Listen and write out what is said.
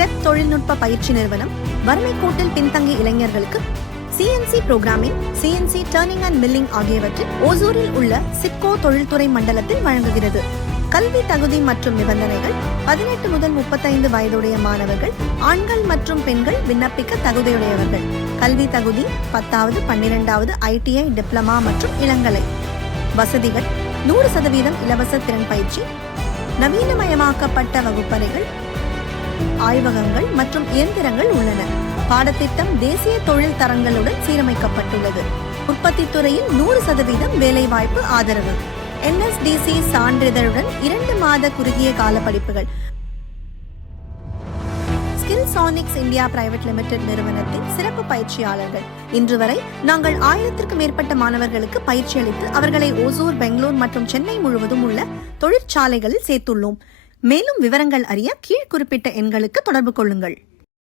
Step தொழில்நுட்ப பயிற்சி நிறுவனம் வறுமை கோட்டில் பின்தங்கிய இளைஞர்களுக்கு CNC programming, CNC turning and milling ஆகியவற்றில் ஓசூரில் உள்ள சிட்கோ தொழில்துறை மண்டலத்தில் வழங்குகிறது. கல்வி தகுதி மற்றும் நிபந்தனைகள்: 18 முதல் 35 வயதுடைய மாணவர்கள், ஆண்கள் மற்றும் பெண்கள் விண்ணப்பிக்க தகுதியுடையவர்கள். கல்வி தகுதி 10வது, 12வது ITI, டிப்ளமா மற்றும் இளங்கலை. வசதிகள்: 100% இலவச திறன் பயிற்சி, நவீனமயமாக்கப்பட்ட வகுப்பறைகள், ஆய்வகங்கள் மற்றும் இயந்திரங்கள் உள்ளன. பாடத்திட்டம் தேசிய தொழில் தரங்களுடன் சீரமைக்கப்பட்டுள்ளது. உற்பத்தி துறையில் 100% வேலைவாய்ப்பு ஆதரவு. NSDC சான்றிதழுடன் 2 மாத குறுகிய கால படிப்புகள். ஸ்கில்சானிக்ஸ் இந்தியா பிரைவேட் லிமிடெட் நிறுவனத்தின் சிறப்பு பயிற்சியாளர்கள். இன்று வரை நாங்கள் 1000க்கும் மேற்பட்ட மாணவர்களுக்கு பயிற்சி அளித்து அவர்களை ஓசூர், பெங்களூர் மற்றும் சென்னை முழுவதும் உள்ள தொழிற்சாலைகளில் சேர்த்துள்ளோம். மேலும் விவரங்கள் அறிய கீழ் குறிப்பிட்ட எண்களுக்கு தொடர்பு கொள்ளுங்கள்.